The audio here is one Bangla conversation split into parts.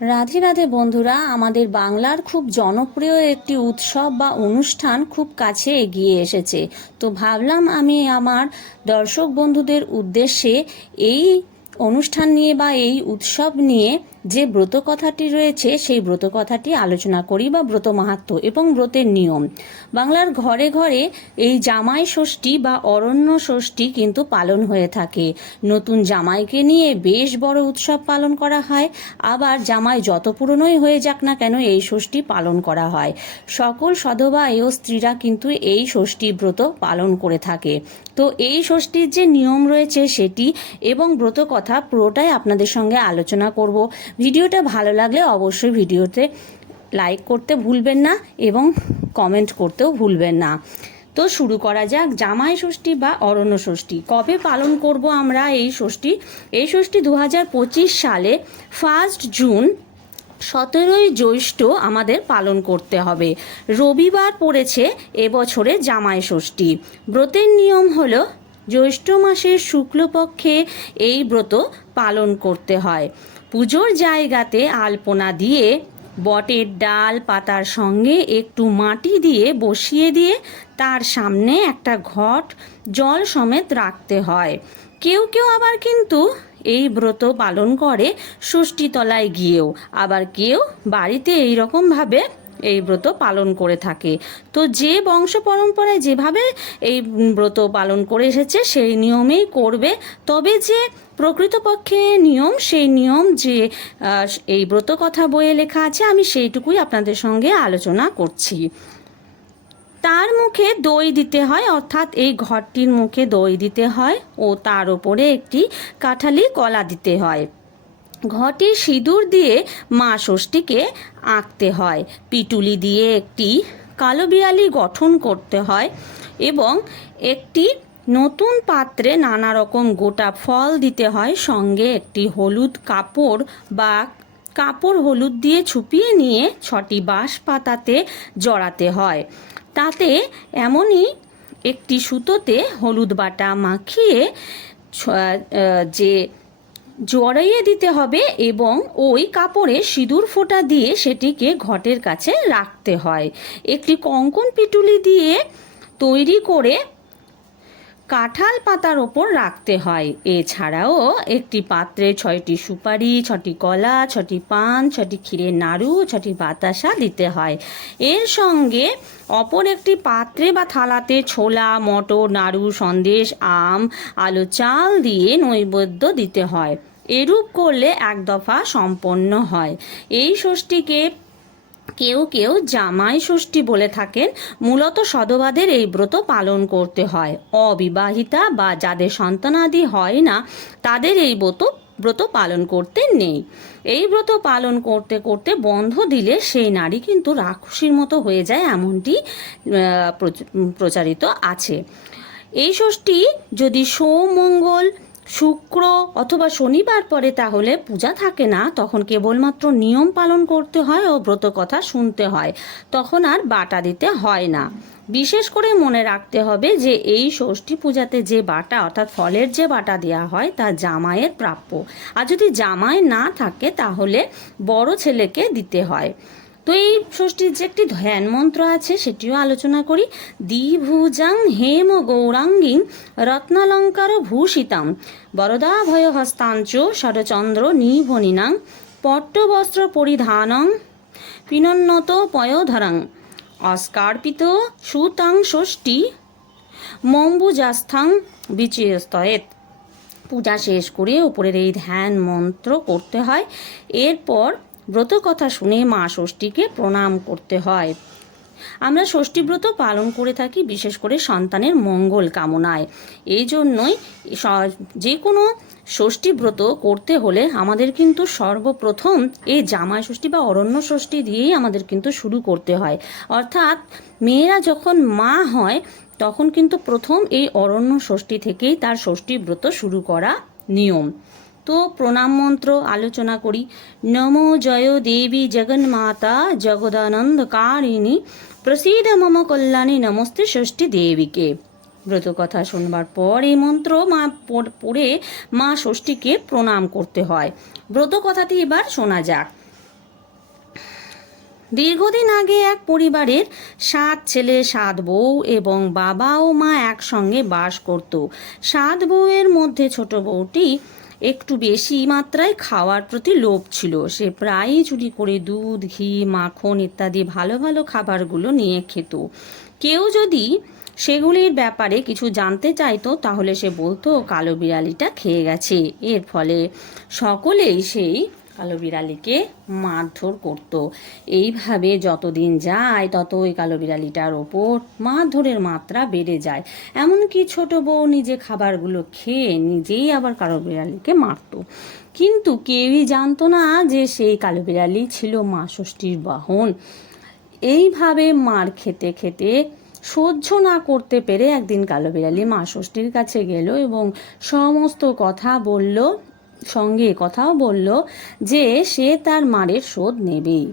রাধে রাধে বন্ধুরা, আমাদের বাংলার খুব জনপ্রিয় একটি উৎসব বা অনুষ্ঠান খুব কাছে এগিয়ে এসেছে। তো ভাবলাম আমি আমার দর্শক বন্ধুদের উদ্দেশ্যে এই অনুষ্ঠান নিয়ে বা এই উৎসব নিয়ে যে ব্রত কথাটি রয়েছে, সেই ব্রত কথাটি আলোচনা করি বা ব্রত মাহাত্ম্য এবং ব্রতের নিয়ম। বাংলার ঘরে ঘরে এই জামাই ষষ্ঠী বা অরণ্য ষষ্ঠী কিন্তু পালন হয়ে থাকে। নতুন জামাইকে নিয়ে বেশ বড় উৎসব পালন করা হয়। আবার জামাই যত পুরনোই হয়ে যাক না কেন এই ষষ্ঠী পালন করা হয়। সকল সধবা ও স্ত্রীরা কিন্তু এই ষষ্ঠী ব্রত পালন করে থাকে। তো এই ষষ্ঠীর যে নিয়ম রয়েছে সেটি এবং ব্রত কথা পুরোটাই আপনাদের সঙ্গে আলোচনা করব। ভিডিওটা ভালো লাগলে অবশ্যই ভিডিওতে লাইক করতে ভুলবেন না এবং কমেন্ট করতেও ভুলবেন না। তো শুরু করা যাক, জামাই ষষ্ঠী বা অরণ্য ষষ্ঠী। কবে পালন করব আমরা এই ষষ্ঠী? এই ষষ্ঠী দু হাজার পঁচিশ সালে ফার্স্ট জুন সতেরোই জ্যৈষ্ঠ আমাদের পালন করতে হবে। রবিবার পড়েছে এবছরে জামাই ষষ্ঠী। ব্রতের নিয়ম হলো জ্যৈষ্ঠ মাসের শুক্লপক্ষে এই ব্রত পালন করতে হয়। পুজোর জায়গাতে আলপনা দিয়ে, বটের ডাল পাতার সঙ্গে একটু মাটি দিয়ে বসিয়ে দিয়ে তার সামনে একটা ঘট, জল সমেত রাখতে হয়। কেউ কেউ আবার কিন্তু এই ব্রত পালন করে ষষ্ঠীতলায় গিয়েও। আবার কেউ বাড়িতে এই রকমভাবে এই ব্রত পালন করে থাকে। তো যে বংশ পরম্পরায় যেভাবে এই ব্রত পালন করে এসেছে, সেই নিয়মেই করবে। তবে যে প্রকৃতপক্ষে নিয়ম, সেই নিয়ম যে এই ব্রত কথা বইয়ে লেখা আছে, আমি সেইটুকুই আপনাদের সঙ্গে আলোচনা করছি। তার মুখে দই দিতে হয়, অর্থাৎ এই ঘরটির মুখে দই দিতে হয় ও তার ওপরে একটি কাঁঠালি কলা দিতে হয়। ঘটে সিঁদুর দিয়ে মা ষষ্ঠীকে আঁকতে হয়। পিটুলি দিয়ে একটি কালো বিড়ালি গঠন করতে হয় এবং একটি নতুন পাত্রে নানা রকম গোটা ফল দিতে হয়। সঙ্গে একটি হলুদ কাপড় বা কাপড় হলুদ দিয়ে ছুপিয়ে নিয়ে ছটি বাঁশ পাতাতে জড়াতে হয়। তাতে এমনই একটি সুতোতে হলুদ বাটা মাখিয়ে যে জড়াইয়ে দিতে হবে এবং ওই কাপড়ে সিঁদুর ফোঁটা দিয়ে সেটিকে ঘটের কাছে রাখতে হয়। একটি কঙ্কন পিটুলি দিয়ে তৈরি করে কাঁঠাল পাতার ওপর রাখতে হয়। এছাড়াও একটি পাত্রে ছয়টি সুপারি, ছটি কলা, ছটি পান, ছটি ক্ষীরের নাড়ু, ছটি বাতাসা দিতে হয়। এর সঙ্গে অপর একটি পাত্রে বা থালাতে ছোলা, মটর, নাড়ু, সন্দেশ, আম, আলু, চাল দিয়ে নৈবেদ্য দিতে হয়। এরূপ করলে এক দফা সম্পন্ন হয়। এই ষষ্ঠীকে কেউ কেউ জামাই ষষ্ঠী বলে থাকেন। মূলত সদবাদের এই ব্রত পালন করতে হয়। অবিবাহিতা বা যাদের সন্তানাদি হয় না, তাদের এই ব্রত ব্রত পালন করতে নেই। এই ব্রত পালন করতে করতে বন্ধ দিলে সেই নারী কিন্তু রাক্ষসীর মতো হয়ে যায় এমনটি প্রচ- প্রচারিত আছে। এই ষষ্ঠী যদি সৌমঙ্গল মঙ্গল শুক্র অথবা শনিবার পরে তাহলে পূজা থাকে না, তখন কেবলমাত্র নিয়ম পালন করতে হয় ও ব্রত কথা শুনতে হয়, তখন আর বাটা দিতে হয় না। বিশেষ করে মনে রাখতে হবে যে এই ষষ্ঠী পূজাতে যে বাটা, অর্থাৎ ফলের যে বাটা দেওয়া হয়, তা জামাইয়ের প্রাপ্য। আর যদি জামাই না থাকে, তাহলে বড় ছেলেকে দিতে হয়। তো এই ষষ্ঠীর যে একটি ধ্যান মন্ত্র আছে, সেটিও আলোচনা করি। দ্বিভুজাং হেম গৌরাঙ্গীং রত্নালঙ্কার ভূষিতাম বরদাভয় হস্তাঞ্চ শরচন্দ্র নিভনিনাং পট্টবস্ত্র পরিধানং পিনন্নত পয়োধরং অস্কার্পিত সুতাং ষষ্ঠী মম্বুজাস্থাং বিচয়স্তয়েত। পূজা শেষ করে উপরের এই ধ্যান মন্ত্র করতে হয়। এরপর ব্রত কথা শুনে মা ষষ্ঠীকে প্রণাম করতে হয়। আমরা ষষ্ঠী ব্রত পালন করে থাকি, বিশেষ করে সন্তানের মঙ্গল কামনায়। এই জন্যই যে কোনো ষষ্ঠী ব্রত করতে হলে আমাদের কিন্তু সর্বপ্রথম এই জামাই ষষ্ঠী বা অরণ্য ষষ্ঠী দিয়েই আমাদের কিন্তু শুরু করতে হয়। অর্থাৎ মেয়েরা যখন মা হয়, তখন কিন্তু প্রথম এই অরণ্য ষষ্ঠী থেকেই তার ষষ্ঠী ব্রত শুরু করা নিয়ম। তো প্রণাম মন্ত্র আলোচনা করি। নমো জয় দেবী জগন্মাতা জগদানন্দ কারিণী। প্রসিদ মম কল্যাণী নমস্তে ষষ্ঠী দেবীকে। ব্রত কথা শুনবার পর এই মন্ত্র মা পড়- পড়ে মা ষষ্ঠীকে প্রণাম করতে হয়। ব্রত কথাটি এবার শোনা যাক। দীর্ঘদিন আগে এক পরিবারের সাত ছেলে, সাত বউ এবং বাবা ও মা একসঙ্গে বাস করত। সাত বউয়ের মধ্যে ছোট বউটি একটু বেশি মাত্রায় খাওয়ার প্রতি লোভ ছিল। সে প্রায়ই চুরি করে দুধ, ঘি, মাখন ইত্যাদি ভালো ভালো খাবারগুলো নিয়ে খেত। কেউ যদি সেগুলির ব্যাপারে কিছু জানতে চাইতো, তাহলে সে বলতো, কালো বিড়ালিটা খেয়ে গেছে। এর ফলে সকলেই সেই কালো বিড়ালিকে মারধর করত। এইভাবে যতদিন যায়, তত ওই কালো বিড়ালিটার ওপর মারধরের মাত্রা বেড়ে যায়। এমনকি ছোট বউ নিজে খাবারগুলো খেয়ে নিজেই আবার কালো বিড়ালিকে মারত। কিন্তু কেউই জানতো না যে সেই কালো বিড়ালি ছিল মা ষষ্ঠীর বাহন। এইভাবে মার খেতে খেতে সহ্য না করতে পেরে একদিন কালো বিড়ালি মা ষষ্ঠীর কাছে গেল এবং সমস্ত কথা বলল সঙ্গে কথাও বলল যে সে তার মারের শোধ নেবেই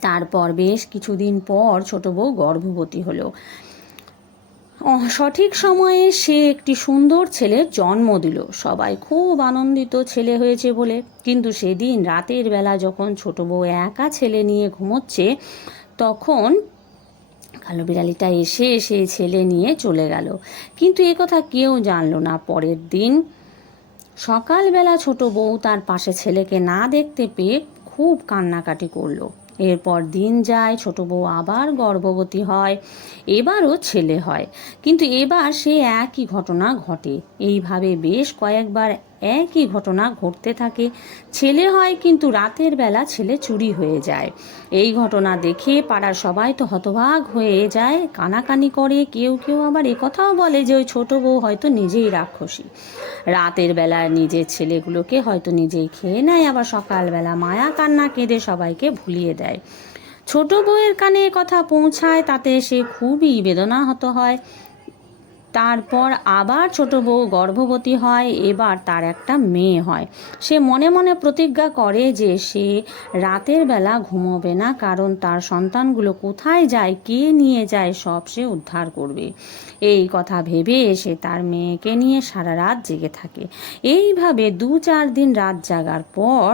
তারপর বেশ কিছুদিন পর ছোট বউ গর্ভবতী হলো। সঠিক সময়ে সে একটি সুন্দর ছেলের জন্ম দিল। সবাই খুব আনন্দিত ছেলে হয়েছে বলে। কিন্তু সেদিন রাতের বেলা যখন ছোট বউ একা ছেলে নিয়ে ঘুমোচ্ছে, তখন কালো বিড়ালিটা এসে সেই ছেলে নিয়ে চলে গেল। কিন্তু এ কথা কেউ জানলো না। পরের দিন সকালবেলা ছোট বউ তার পাশে ছেলেকে না দেখতে পেয়ে খুব কান্নাকাটি করল। এরপর দিন যায়, ছোট বউ আবার গর্ভবতী হয়, এবারও ছেলে হয়। কিন্তু এবার সে একই ঘটনা ঘটে। এইভাবে বেশ কয়েকবার একই ঘটনা ঘটতে থাকে। ছেলে হয় কিন্তু রাতের বেলা ছেলে চুরি হয়ে যায়। এই ঘটনা দেখে পাড়ার সবাই তো হতবাক হয়ে যায়, কানাকানি করে। কেউ কেউ আবার একথাও বলে যে ওই ছোটো বউ হয়তো নিজেই রাক্ষসী। রাতের বেলা নিজের ছেলেগুলোকে হয়তো নিজেই খেয়ে নেয়, আবার সকালবেলা মায়া কান্না কেঁদে সবাইকে ভুলিয়ে দেয়। ছোট বউয়ের কানে কথা পৌঁছায়, তাতে সে খুবই বেদনাহত হয়। তারপর আবার ছোট বউ গর্ভবতী হয়, এবার তার একটা মেয়ে হয়। সে মনে মনে প্রতিজ্ঞা করে যে সে রাতের বেলা ঘুমোবে না, কারণ তার সন্তানগুলো কোথায় যায়, কে নিয়ে যায়, সব সে উদ্ধার করবে। এই কথা ভেবে সে তার মেয়েকে নিয়ে সারা রাত জেগে থাকে। এইভাবে দু চার দিন রাত জাগার পর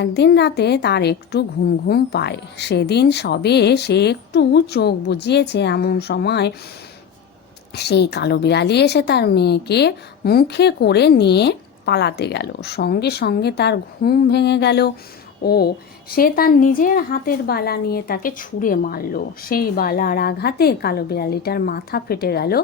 একদিন রাতে তার একটু ঘুম ঘুম পায়। সেদিন সবে সে একটু চোখ বুজিয়েছে এমন সময় সেই কালো বিড়ালি এসে তার মেয়েকে মুখে করে নিয়ে পালাতে গেল। সঙ্গে সঙ্গে তার ঘুম ভেঙে গেল ও সে তার নিজের হাতের বালা নিয়ে তাকে ছুঁড়ে মারল। সেই বালার আঘাতে কালো বিড়ালিটার মাথা ফেটে গেল।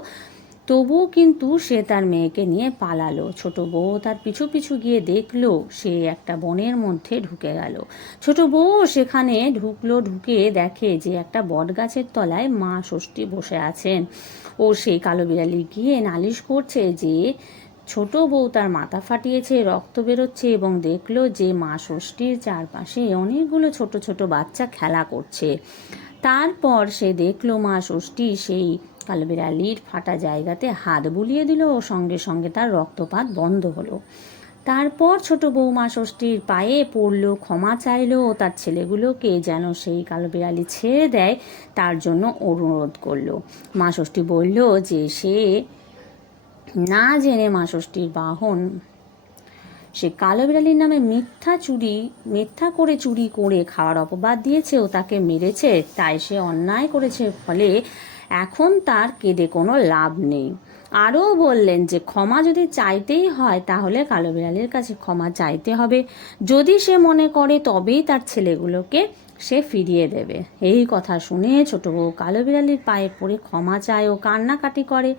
তবুও কিন্তু সে তার মেয়েকে নিয়ে পালালো। ছোট বউ তার পিছু পিছু গিয়ে দেখল সে একটা বনের মধ্যে ঢুকে গেল। ছোট বউ সেখানে ঢুকলো, ঢুকে দেখে যে একটা বট গাছের তলায় মা ষষ্ঠী বসে আছেন। ও সেই কালো বিড়ালি গিয়ে নালিশ করছে যে ছোট বউ তার মাথা ফাটিয়েছে, রক্ত বেরোচ্ছে এবং দেখল যে মা ষষ্ঠীর চারপাশে অনেকগুলো ছোট ছোট বাচ্চা খেলা করছে। তারপর সে দেখল মা ষষ্ঠী সেই কালো বিড়ালির ফাটা জায়গাতে হাত বুলিয়ে দিল ও সঙ্গে সঙ্গে তার রক্তপাত বন্ধ হলো। তারপর ছোট বৌমা ষষ্ঠীর পায়ে পড়ল, ক্ষমা চাইলো ও তার ছেলেগুলোকে যেন সেই কালো বিড়ালি ছেড়ে দেয়, তার জন্য অনুরোধ করল। মা ষষ্ঠী বলল যে সে না জেনে মা ষষ্ঠীর বাহন, সে কালো বিড়ালির নামে মিথ্যা চুরি, মিথ্যা করে চুরি করে খাওয়ার অপবাদ দিয়েছে ও তাকে মেরেছে, তাই সে অন্যায় করেছে। ফলে এখন তার কেঁদে কোনো লাভ নেই। আরও বললেন যে, ক্ষমা যদি চাইতেই হয় তাহলে কালো বিড়ালির কাছে ক্ষমা চাইতে হবে। যদি সে মনে করে তবেই তার ছেলেগুলোকে সে ফিরিয়ে দেবে। এই কথা শুনে ছোট বউ কালো বিড়ালির পায়ে পড়ে ক্ষমা চায় ও কান্নাকাটি করে।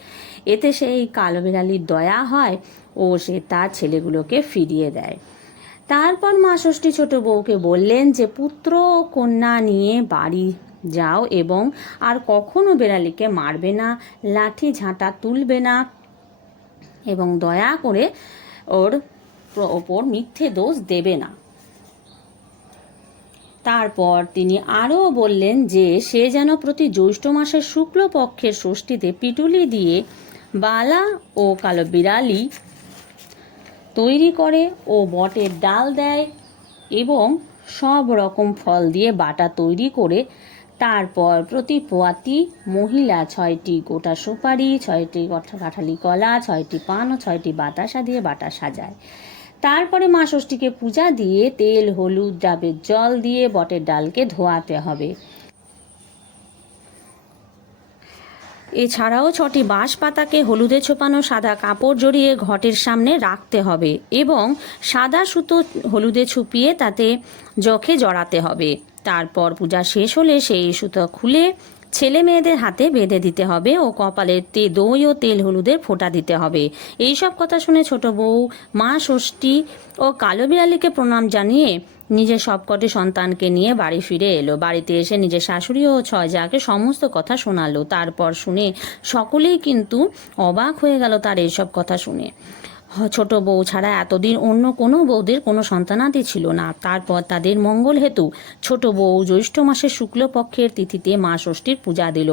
এতে সেই কালো বিড়ালির দয়া হয় ও সে তার ছেলেগুলোকে ফিরিয়ে দেয়। তারপর মা ষষ্ঠী ছোট বউকে বললেন যে, পুত্র ও কন্যা নিয়ে বাড়ি যাও এবং আর কখনো বেড়ালিকে মারবে না, লাঠি ঝাঁটা তুলবে না এবং দয়া করে ওর ওপর মিথ্যে দোষ দেবে না। তারপর তিনি আরও বললেন যে, সে যেন প্রতি জ্যৈষ্ঠ মাসের শুক্লপক্ষের ষষ্ঠীতে পিটুলি দিয়ে বালা ও কালো বিড়ালি তৈরি করে ও বটের ডাল দেয় এবং সব রকম ফল দিয়ে বাটা তৈরি করে তারপর প্রতি পোয়াতি মহিলা ছয়টি গোটা সুপারি, ছয়টি কাঁঠালি কলা, ছয়টি পান ও ছয়টি বাতাসা দিয়ে বাটা সাজায়। তারপরে মা ষষ্ঠীকে পূজা দিয়ে তেল, হলুদ, ডাবের জল দিয়ে বটের ডালকে ধোয়াতে হবে। এছাড়াও ছটি বাঁশ পাতাকে হলুদে ছোপানো সাদা কাপড় জড়িয়ে ঘটের সামনে রাখতে হবে এবং সাদা সুতো হলুদে ছুপিয়ে তাতে জখে জড়াতে হবে। তারপর পূজা শেষ হলে সেই সুতো খুলে ছেলে মেয়েদের হাতে বেঁধে দিতে হবে ও কপালে তে দই ও তেল হলুদের ফোঁটা দিতে হবে। এই সব কথা শুনে ছোট বউ, মা, ষষ্ঠী ও কালো বিড়ালিকে প্রণাম জানিয়ে নিজের সবকটি সন্তানকে নিয়ে বাড়ি ফিরে এলো। বাড়িতে এসে নিজের শাশুড়ি ও ছয় যাকে সমস্ত কথা শোনালো। তারপর শুনে সকলেই কিন্তু অবাক হয়ে গেল তার এইসব কথা শুনে। ছোট বউ ছাড়া এতদিন অন্য কোনো বউদের কোনো সন্তানাদি ছিল না। তারপর তাদের মঙ্গল হেতু ছোট বউ জ্যৈষ্ঠ মাসের শুক্লপক্ষের তিথিতে মা ষষ্ঠীর পূজা দিল।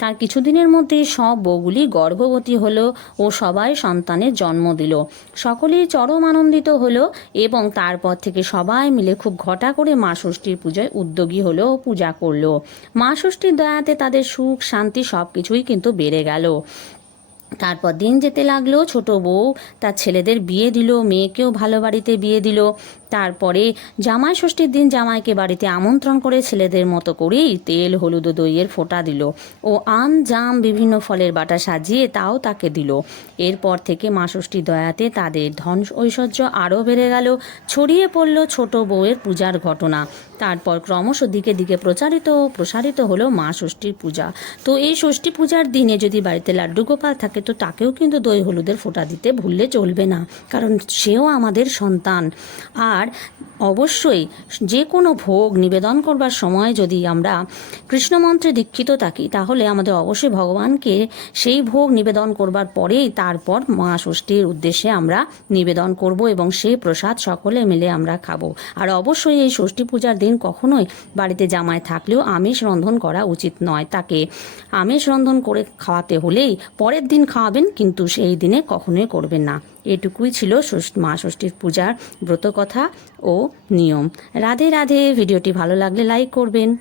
তার কিছুদিনের মধ্যে সব বউগুলি গর্ভবতী হলো ও সবাই সন্তানের জন্ম দিল। সকলেই চরম আনন্দিত হলো এবং তারপর থেকে সবাই মিলে খুব ঘটা করে মা ষষ্ঠীর পুজোয় উদ্যোগী হলো ও পূজা করল। মা ষষ্ঠীর দয়াতে তাদের সুখ, শান্তি সব কিছুই কিন্তু বেড়ে গেল। তারপর দিন যেতে লাগল, ছোট বউ তার ছেলেদের বিয়ে দিল, মেয়েকেও ভালো বাড়িতে বিয়ে দিল। তারপরে জামাই ষষ্ঠীর দিন জামাইকে বাড়িতে আমন্ত্রণ করে ছেলেদের মতো করেই তেল, হলুদ দইয়ের ফোঁটা দিল ও আম জাম বিভিন্ন ফলের বাটা সাজিয়ে তাও তাকে দিল। এরপর থেকে মা ষষ্ঠীর দয়াতে তাদের ধন ঐশ্বর্য আরও বেড়ে গেল, ছড়িয়ে পড়ল ছোট বউয়ের পূজার ঘটনা। তারপর ক্রমশ দিকে দিকে প্রচারিত প্রসারিত হলো মা ষষ্ঠীর পূজা। তো এই ষষ্ঠী পূজার দিনে যদি বাড়িতে লাড্ডু গোপাল থাকে তো তাকেও কিন্তু দই হলুদের ফোঁটা দিতে ভুললে চলবে না, কারণ সেও আমাদের সন্তান। আর অবশ্যই যে কোনো ভোগ নিবেদন করবার সময় যদি আমরা কৃষ্ণমন্ত্রে দীক্ষিত থাকি, তাহলে আমাদের অবশ্যই ভগবানকে সেই ভোগ নিবেদন করবার পরেই তারপর মা ষষ্ঠীর উদ্দেশ্যে আমরা নিবেদন করব এবং সেই প্রসাদ সকলে মিলে আমরা খাব। আর অবশ্যই এই ষষ্ঠী পূজার দিন কখনোই বাড়িতে জামায় থাকলেও আমিষ রন্ধন করা উচিত নয়। তাকে আমিষ রন্ধন করে খাওয়াতে হলেই পরের দিন খাওয়াবেন কিন্তু সেই দিনে কখনোই করবেন না। এটুকুই ছিল ষষ্ঠ- মা ষষ্ঠীর পূজার ব্রত কথা ও নিয়ম। রাধে রাধে, ভিডিওটি ভালো লাগলে লাইক করবেন।